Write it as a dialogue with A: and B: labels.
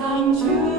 A: Some true.